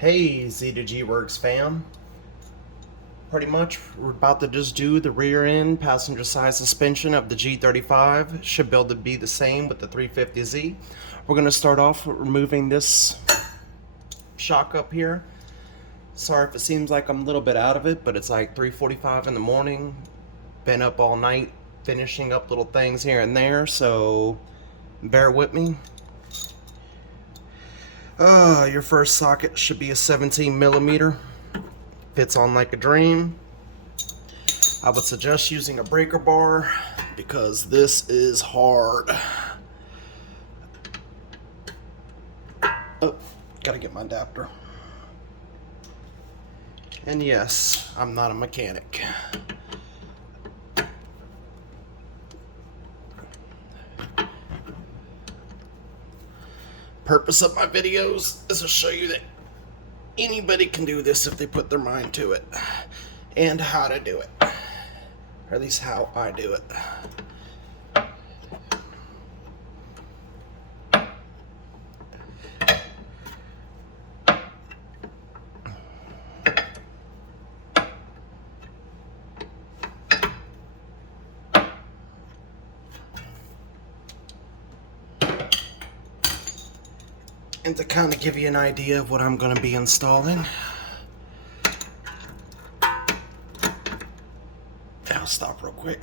Hey Z2G Works fam. Pretty much we're about to just do the rear end passenger side suspension of the G35. Should be able to be the same with the 350Z. We're going to start off with removing this shock up here. Sorry if it seems like I'm a little bit out of it, but it's like 3:45 in the morning. Been up all night finishing up little things here and there, so bear with me. Your first socket should be a 17mm. Fits on like a dream. I would suggest using a breaker bar because this is hard. Oh, gotta get my adapter. And yes, I'm not a mechanic. Purpose of my videos is to show you that anybody can do this if they put their mind to it, and how to do it, or at least how I do it. And to kind of give you an idea of what I'm going to be installing, I'll stop real quick.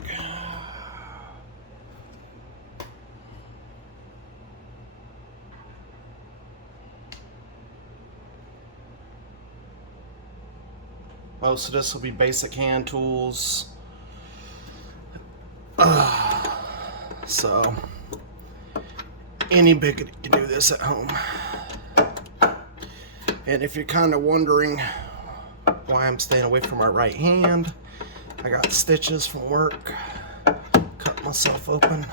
Most of this will be basic hand tools. So anybody can do this at home. And if you're kind of wondering why I'm staying away from my right hand, I got stitches from work. Cut myself open.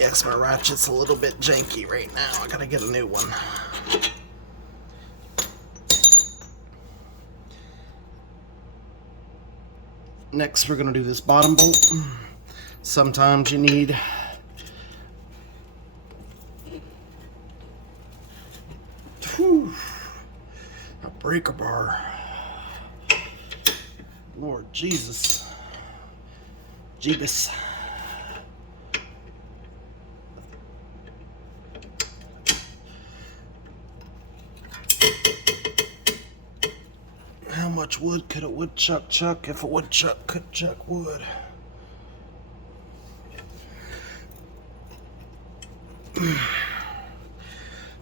Yes, my ratchet's a little bit janky right now. I gotta get a new one. Next, we're gonna do this bottom bolt. Sometimes you need a breaker bar. Lord Jesus. Jeebus. How much wood could a woodchuck chuck if a woodchuck could chuck wood?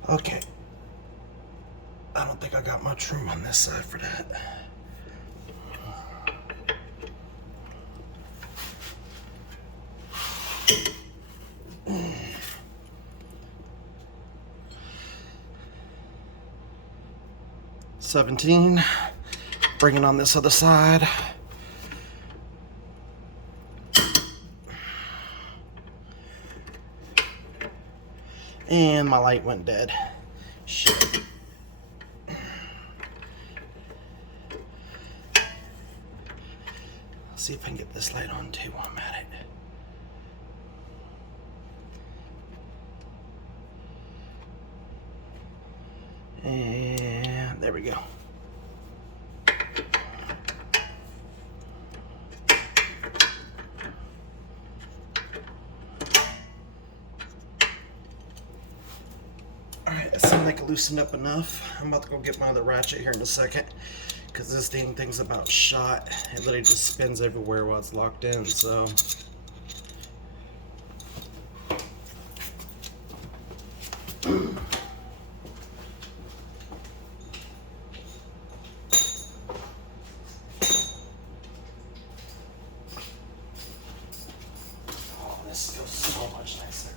Okay. I don't think I got much room on this side for that. $17. Bring it on this other side. And my light went dead. Shit. See if I can get this light on too while I'm at it. And there we go. Alright, it seemed like it loosened up enough. I'm about to go get my other ratchet here in a second, because this dang thing's about shot. It literally just spins everywhere while it's locked in, so. Oh, this feels so much nicer.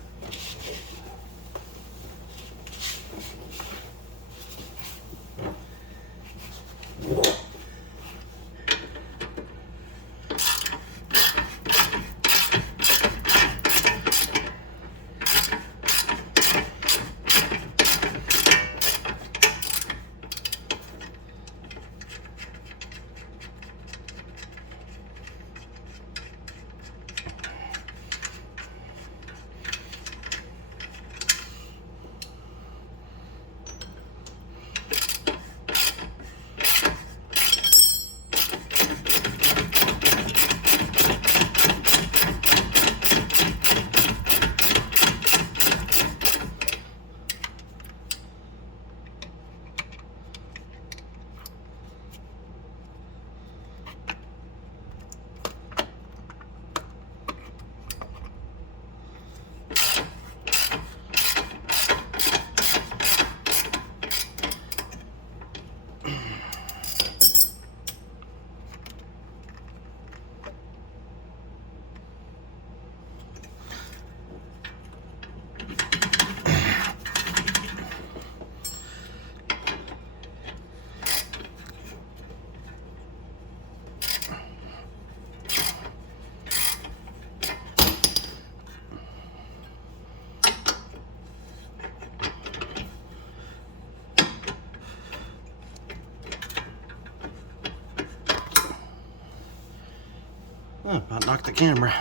Oh, about knocked the camera.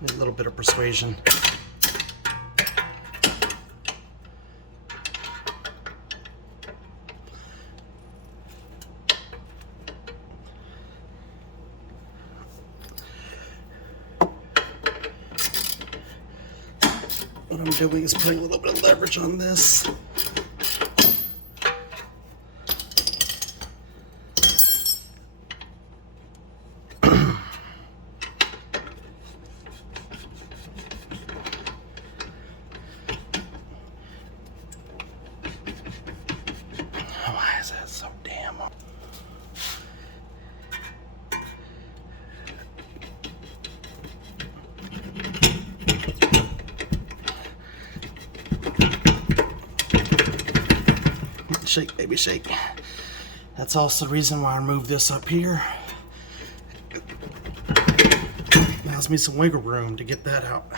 Need a little bit of persuasion. What I'm doing is putting a little bit of leverage on this. Why is that so damn hard? Shake, baby, shake. That's also the reason why I moved this up here. Allows me some wiggle room to get that out.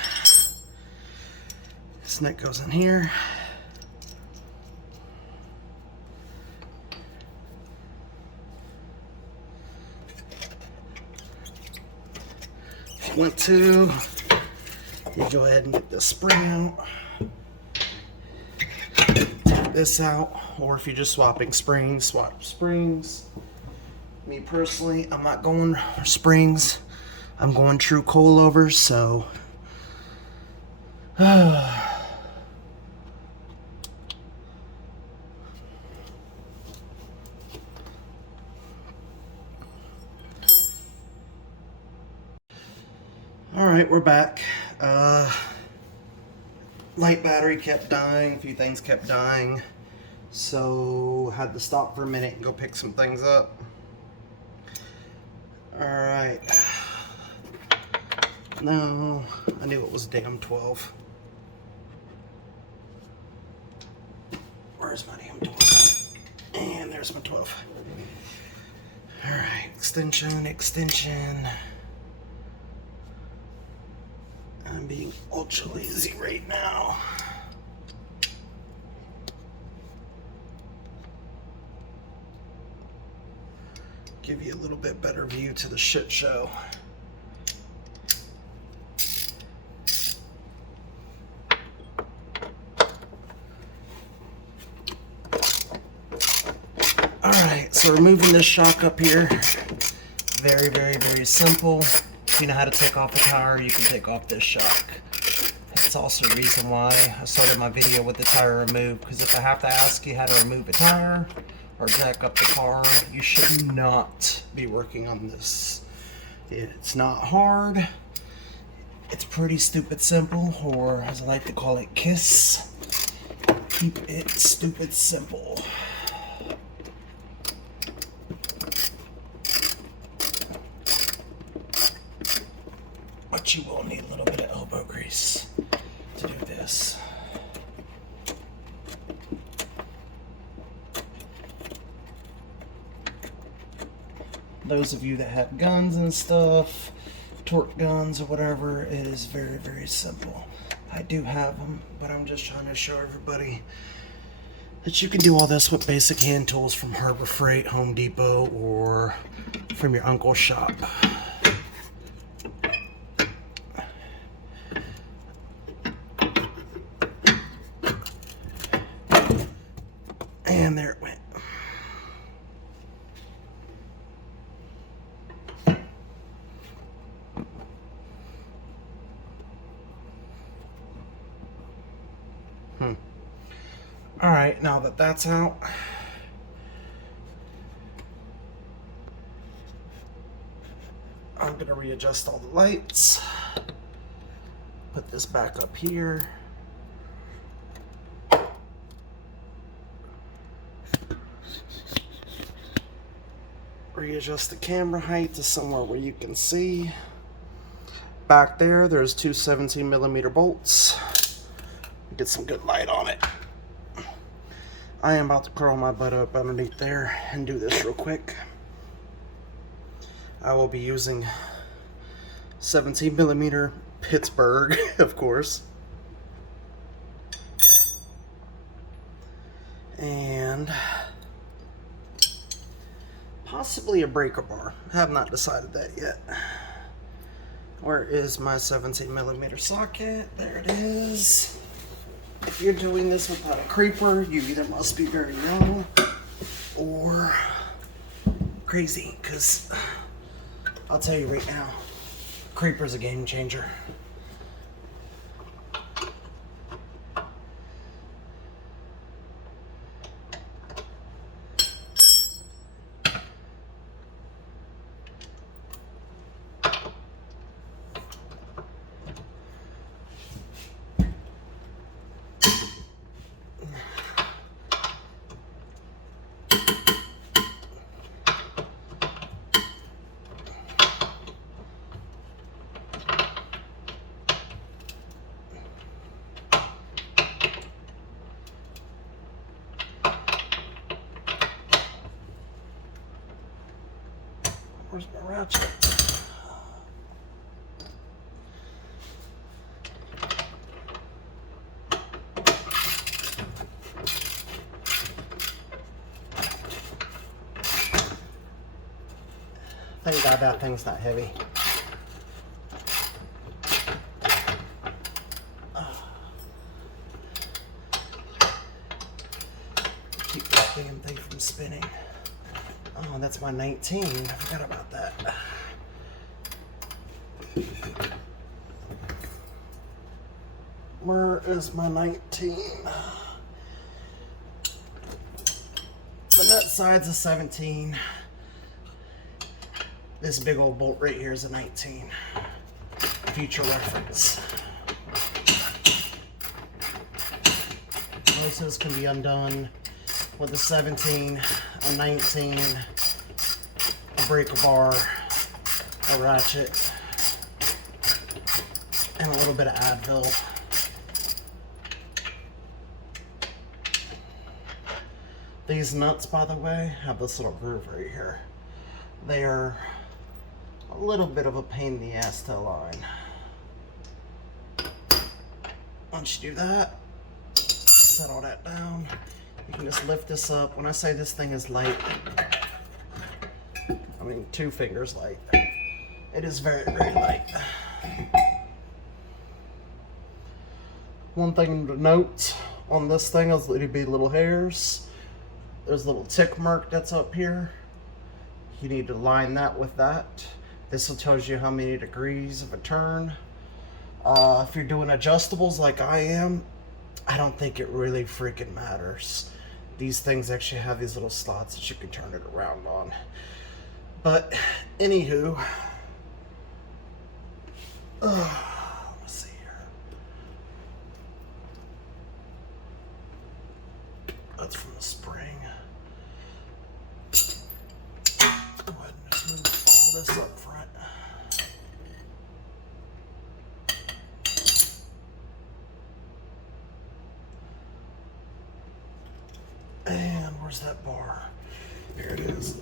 This neck goes in here. If you want to, you go ahead and get this spring out. This out, or if you're just swapping springs, swap springs. Me personally, I'm not going for springs. I'm going true coilovers, so alright, we're back. Light battery kept dying, a few things kept dying, so had to stop for a minute and go pick some things up. Alright. No, I knew it was a damn 12. Where's my damn 12? And there's my 12. Alright, extension. I'm being ultra lazy right now. Give you a little bit better view to the shit show. Alright, so removing this shock up here. Very, very, very simple. If you know how to take off a tire, you can take off this shock. That's also the reason why I started my video with the tire removed, because if I have to ask you how to remove a tire or jack up the car, you should not be working on this. It's not hard. It's pretty stupid simple, or as I like to call it, KISS. Keep it stupid simple. But you will need a little bit of elbow grease to do this. Those of you that have guns and stuff, torque guns or whatever, it is very, very simple. I do have them, but I'm just trying to show everybody that you can do all this with basic hand tools from Harbor Freight, Home Depot, or from your uncle's shop. And there it went. Alright, now that that's out, I'm going to readjust all the lights. Put this back up here. Readjust the camera height to somewhere where you can see. Back there, there's two 17mm bolts. Get some good light on it. I am about to curl my butt up underneath there and do this real quick. I will be using 17mm Pittsburgh, of course. And possibly a breaker bar. I have not decided that yet. Where is my 17mm socket? There it is. If you're doing this without a creeper, you either must be very young or crazy, because I'll tell you right now, creeper's a game changer. Where's my ratchet? Thank God that thing's not heavy. Keep that damn thing from spinning. Oh, that's my 19. I forgot about that. Where is my 19? The nut side's a 17. This big old bolt right here is a 19. Future reference. Most of this can be undone with a 17, a 19, a breaker bar, a ratchet, and a little bit of Advil. These nuts, by the way, have this little groove right here. They are a little bit of a pain in the ass to align. Once you do that, set all that down. You can just lift this up. When I say this thing is light, I mean 2 fingers light. It is very, very light. One thing to note on this thing is there'll be little hairs. There's a little tick mark that's up here. You need to line that with that. This will tell you how many degrees of a turn. If you're doing adjustables like I am, I don't think it really freaking matters. These things actually have these little slots that you can turn it around on. But anywho, let's see here. That's from the spring. Go ahead and just move all this up front. And where's that bar? Here it is.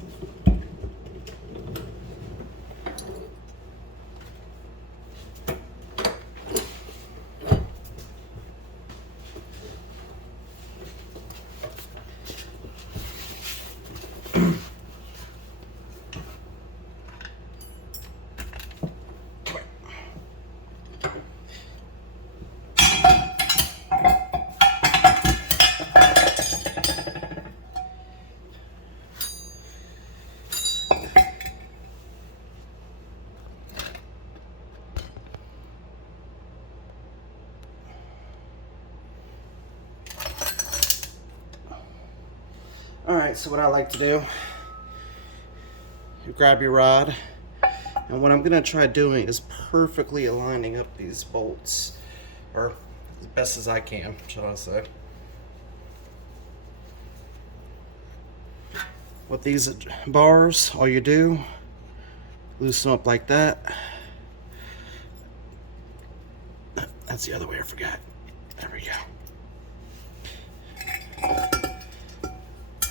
Alright, so what I like to do, you grab your rod, and what I'm going to try doing is perfectly aligning up these bolts, or as best as I can, shall I say. With these bars, all you do, loosen them up like that. That's the other way, I forgot. There we go.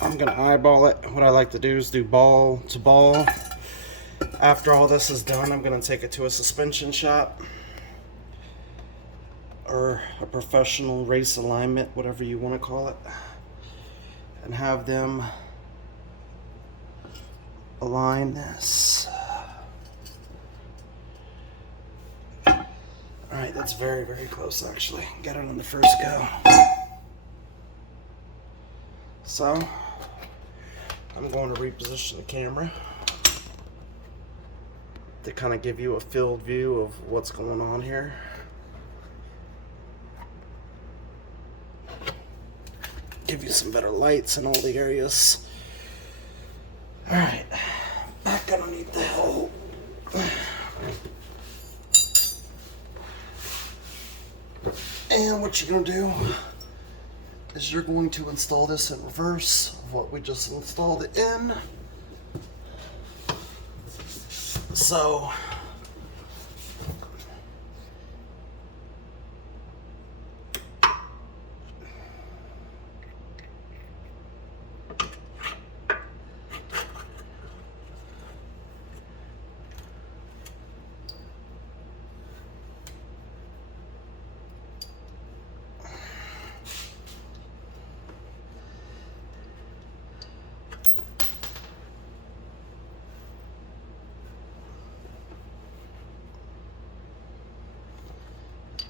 I'm gonna eyeball it. What I like to do is do ball to ball. After all this is done, I'm gonna take it to a suspension shop or a professional race alignment, whatever you want to call it, and have them align this. Alright, that's very, very close actually. Got it on the first go. So, I'm going to reposition the camera to kind of give you a field view of what's going on here. Give you some better lights in all the areas. Alright, back underneath the hole. And what you're going to do is you're going to install this in reverse of what we just installed it in. So,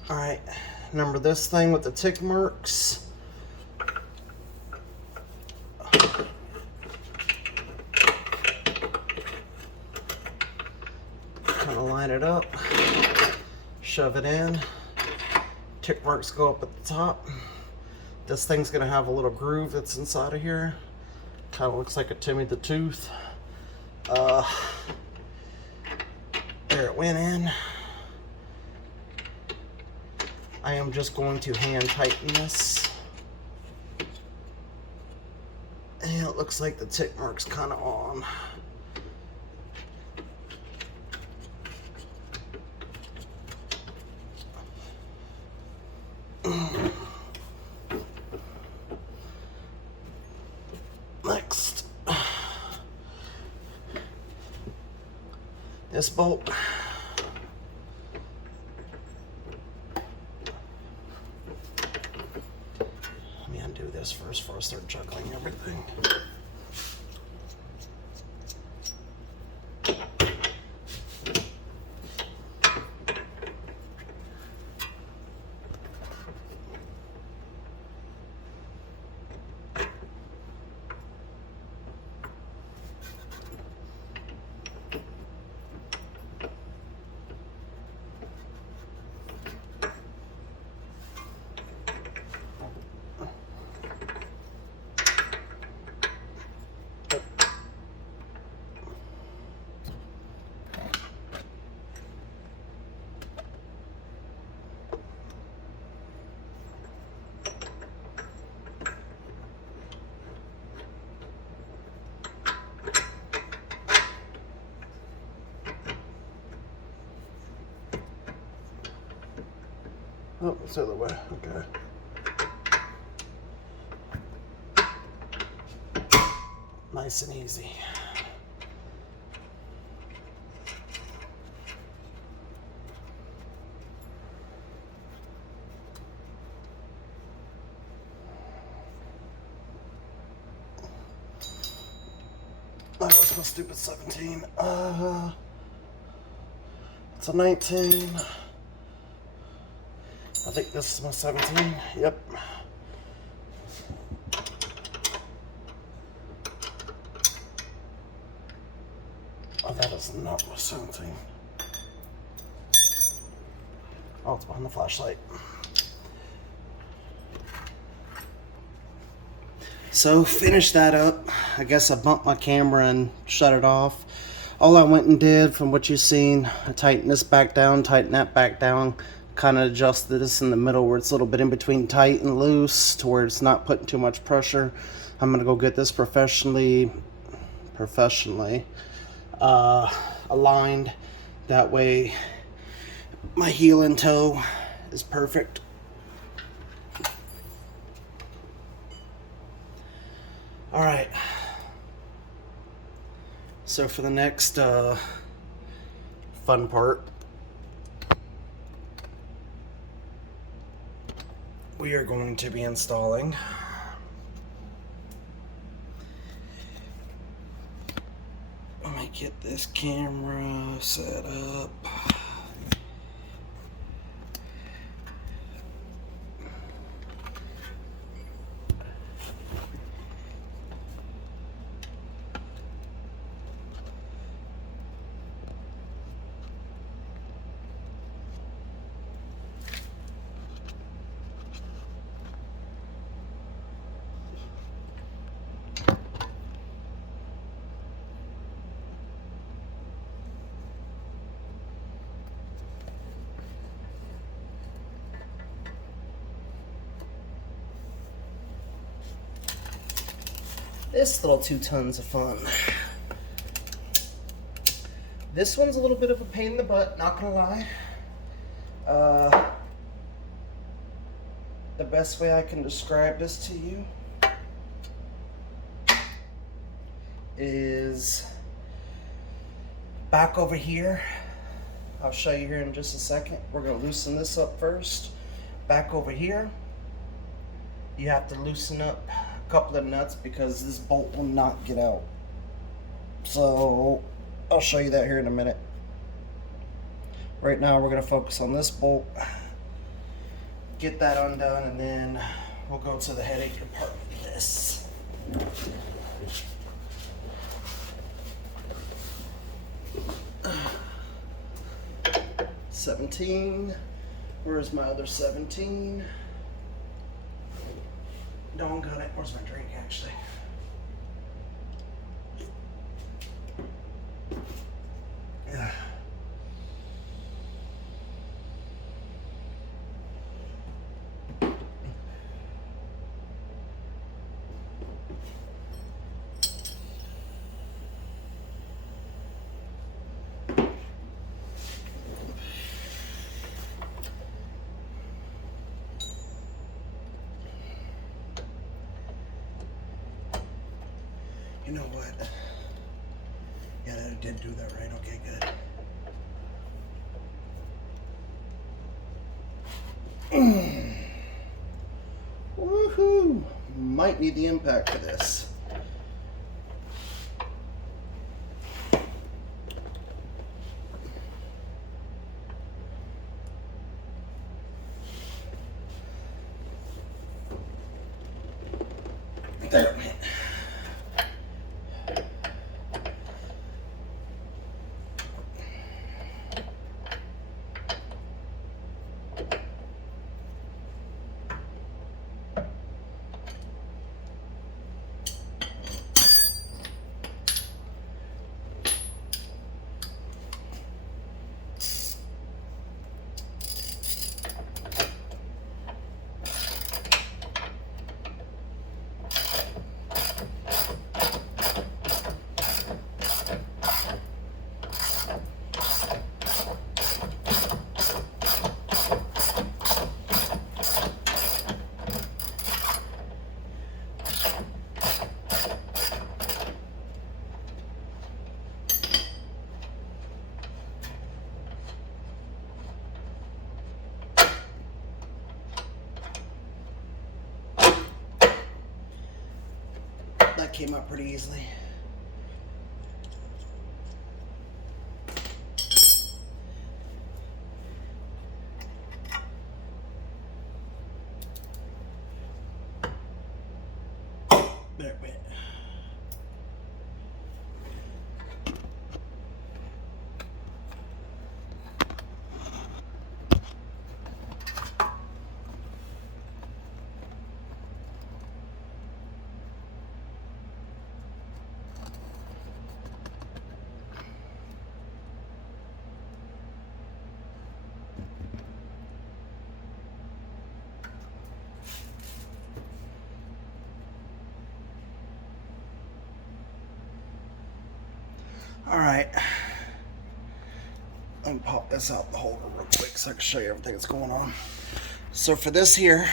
alright, remember this thing with the tick marks? Kind of line it up, shove it in, tick marks go up at the top. This thing's going to have a little groove that's inside of here. Kind of looks like a Timmy the Tooth. There it went in. I am just going to hand tighten this. And it looks like the tick mark's kind of on. Next, this bolt. Let me undo this first before I start juggling everything. Oh, it's the other way. Okay. Nice and easy. That was my stupid 17. It's a 19. I think this is my 17. Yep. Oh, that is not my 17. Oh, it's behind the flashlight. So, finish that up. I guess I bumped my camera and shut it off. All I went and did, from what you've seen, I tightened this back down, tightened that back down. Kind of adjusted this in the middle where it's a little bit in between tight and loose to where it's not putting too much pressure. I'm gonna go get this professionally aligned. That way my heel and toe is perfect. All right. So for the next fun part, we are going to be installing. Let me get this camera set up. This little 2 tons of fun. This one's a little bit of a pain in the butt, not gonna lie. The best way I can describe this to you is back over here. I'll show you here in just a second. We're gonna loosen this up first. Back over here, you have to loosen up a couple of nuts because this bolt will not get out. So I'll show you that here in a minute. Right now we're gonna focus on this bolt, get that undone, and then we'll go to the headache part of this. $17. Where's my other 17? Doggone it. Where's my drink actually? Yeah. You know what? Yeah, I did do that right. Okay, good. Woohoo! Might need the impact for this. There it went. That came out pretty easily. There it went. All right, let me pop this out the holder real quick so I can show you everything that's going on. So for this here,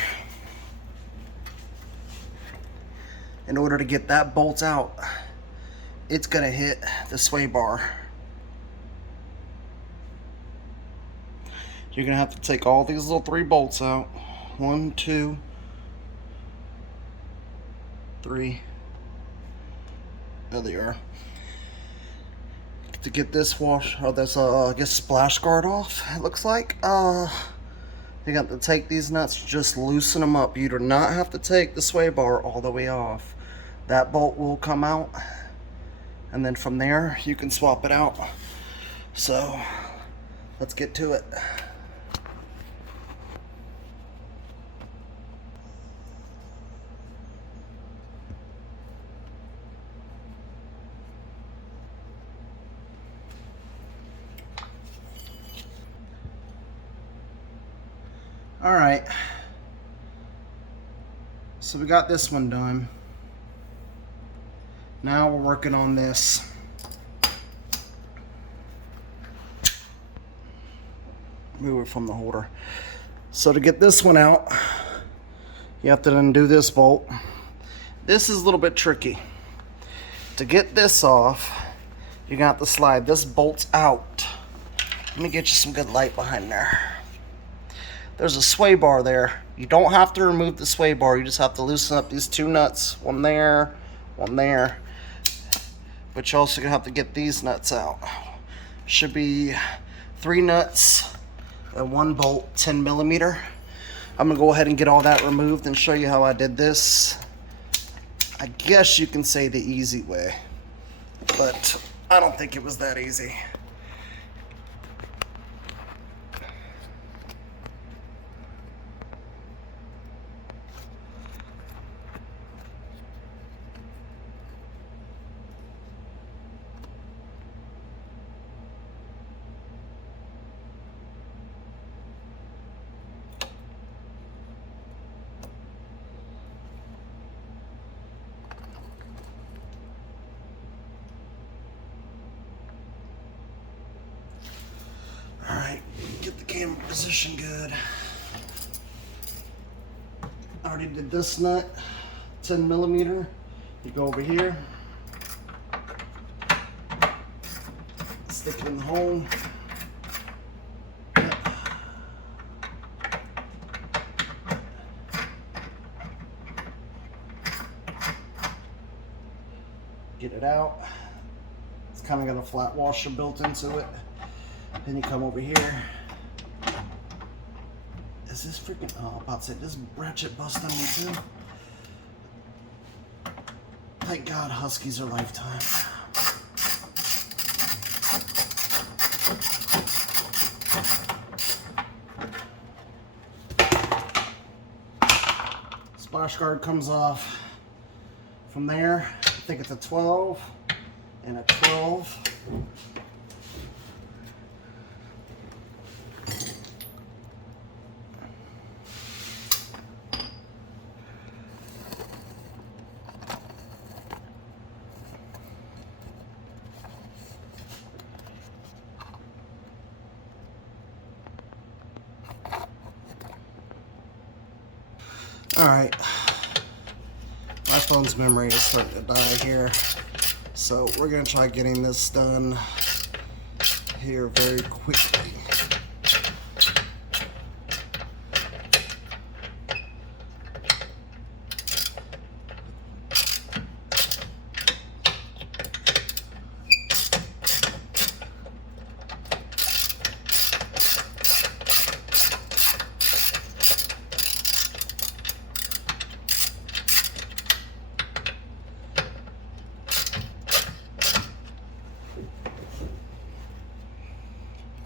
in order to get that bolt out, it's gonna hit the sway bar. You're gonna have to take all these little 3 bolts out 1, 2, 3. There they are. To get this I guess splash guard off, it looks like. You got to take these nuts, just loosen them up. You do not have to take the sway bar all the way off. That bolt will come out, and then from there you can swap it out. So let's get to it. All right, so we got this one done. Now we're working on this. Move it from the holder. So to get this one out, you have to undo this bolt. This is a little bit tricky. To get this off, you got to slide this bolt out. Let me get you some good light behind there. There's a sway bar there. You don't have to remove the sway bar. You just have to loosen up these two nuts. One there, one there. But you also have to get these nuts out. Should be 3 nuts and 1 bolt, 10 millimeter. I'm gonna go ahead and get all that removed and show you how I did this. I guess you can say the easy way, but I don't think it was that easy. Alright, get the camera position good. I already did this nut, 10 millimeter. You go over here, stick it in the hole. Get it out. It's kind of got a flat washer built into it. Then you come over here. Is this freaking, oh, I'm about to say, this ratchet bust on me too? Thank God Huskies are lifetime. Splash guard comes off. From there, I think it's a 12 and a 12. All right, my phone's memory is starting to die here, so we're gonna try getting this done here very quickly.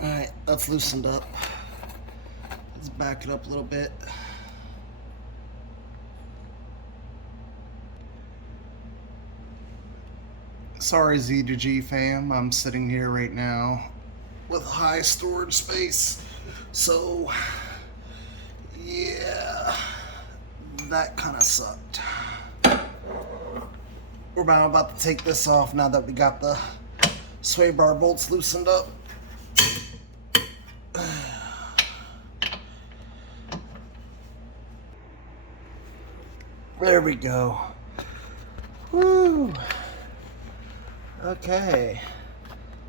Alright, that's loosened up. Let's back it up a little bit. Sorry Z2G fam, I'm sitting here right now with high storage space. So, yeah, that kind of sucked. We're about to take this off now that we got the sway bar bolts loosened up. There we go. Woo! Okay.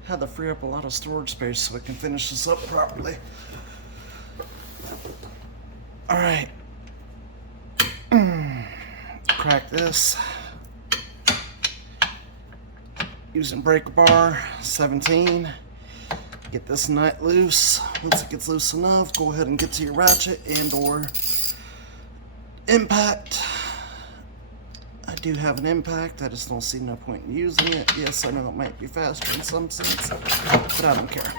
Had to free up a lot of storage space so we can finish this up properly. Alright, crack this using breaker bar 17. Get this nut loose. Once it gets loose enough, go ahead and get to your ratchet and or impact. I do have an impact, I just don't see no point in using it. Yes, I know it might be faster in some sense, but I don't care.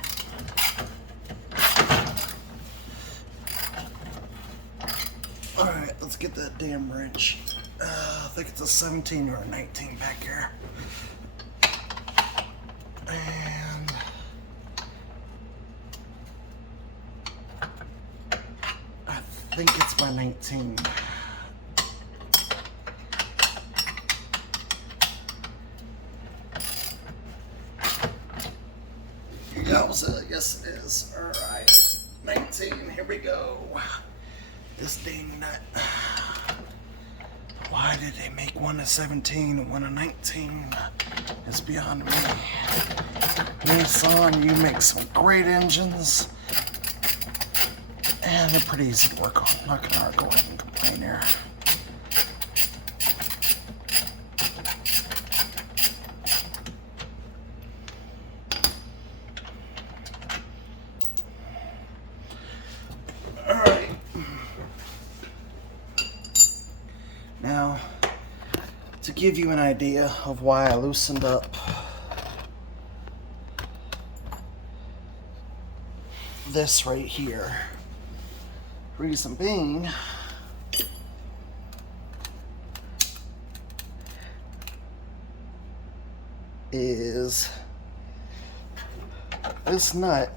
Alright, let's get that damn wrench. I think it's a 17 or a 19 back here. And I think it's my 19. Yes it is. Alright, 19, here we go. This dang nut. Why did they make one a 17 and one a 19? It's beyond me. Nissan, you make some great engines. And they're pretty easy to work on. I'm not gonna go ahead and complain here. Alright. Now, to give you an idea of why I loosened up this right here, reason being is this nut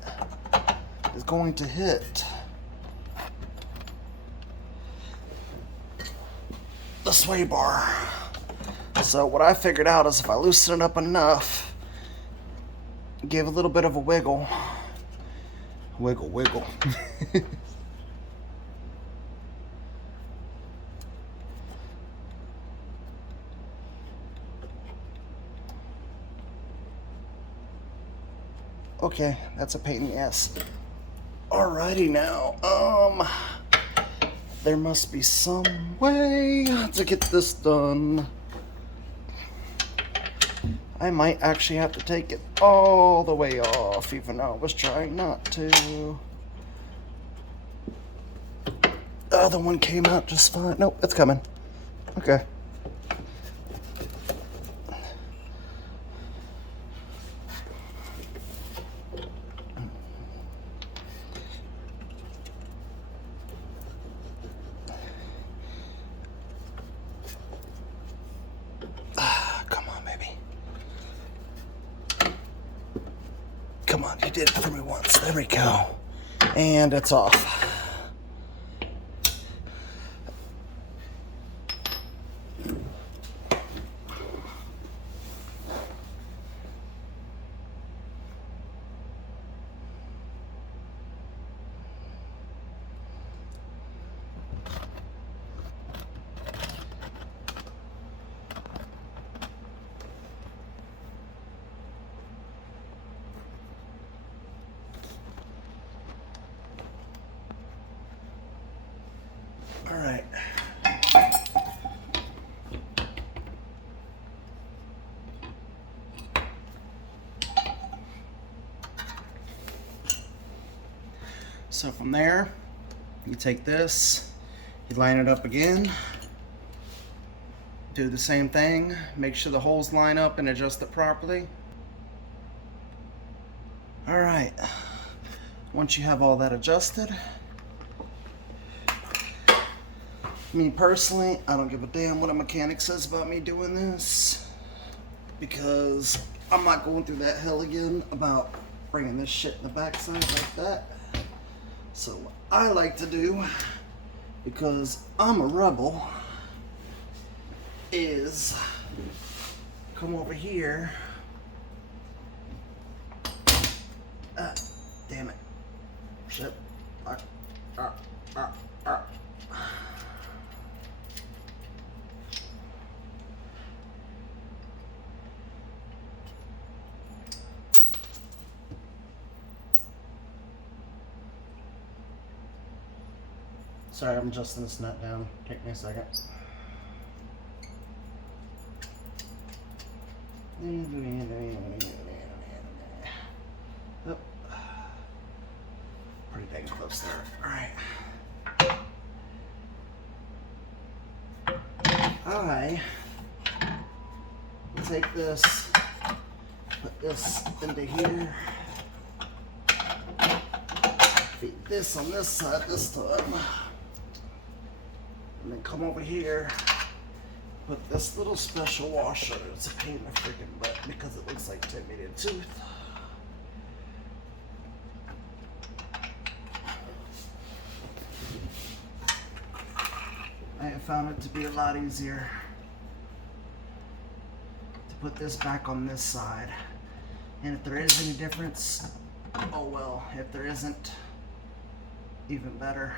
is going to hit the sway bar. So what I figured out is if I loosen it up enough, give a little bit of a wiggle, wiggle. Okay, that's a pain in the ass. Alrighty now, there must be some way to get this done. I might actually have to take it all the way off, even though I was trying not to. The other one came out just fine. Nope, it's coming. Okay. Come on, you did it for me once. There we go. And it's off. All right. So from there, you take this, you line it up again, do the same thing, make sure the holes line up and adjust it properly. All right. Once you have all that adjusted, me personally, I don't give a damn what a mechanic says about me doing this, because I'm not going through that hell again about bringing this shit in the backside like that. So what I like to do, because I'm a rebel, is come over here. Damn it. Shit. Sorry, I'm adjusting this nut down. Take me a second. Oh, pretty dang close there. Alright. I will take this, put this into here, feed this on this side this time, and then come over here, put this little special washer. It's a pain in the freaking butt because it looks like Timmy did tooth. I have found it to be a lot easier to put this back on this side. And if there is any difference, oh well. If there isn't, even better.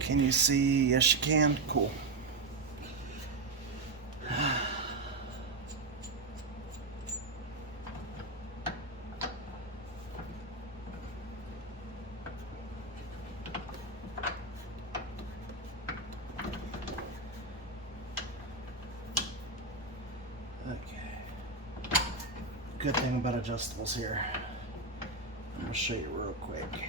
Can you see? Yes, you can. Cool. Okay. Good thing about adjustables here. I'm gonna show you real quick.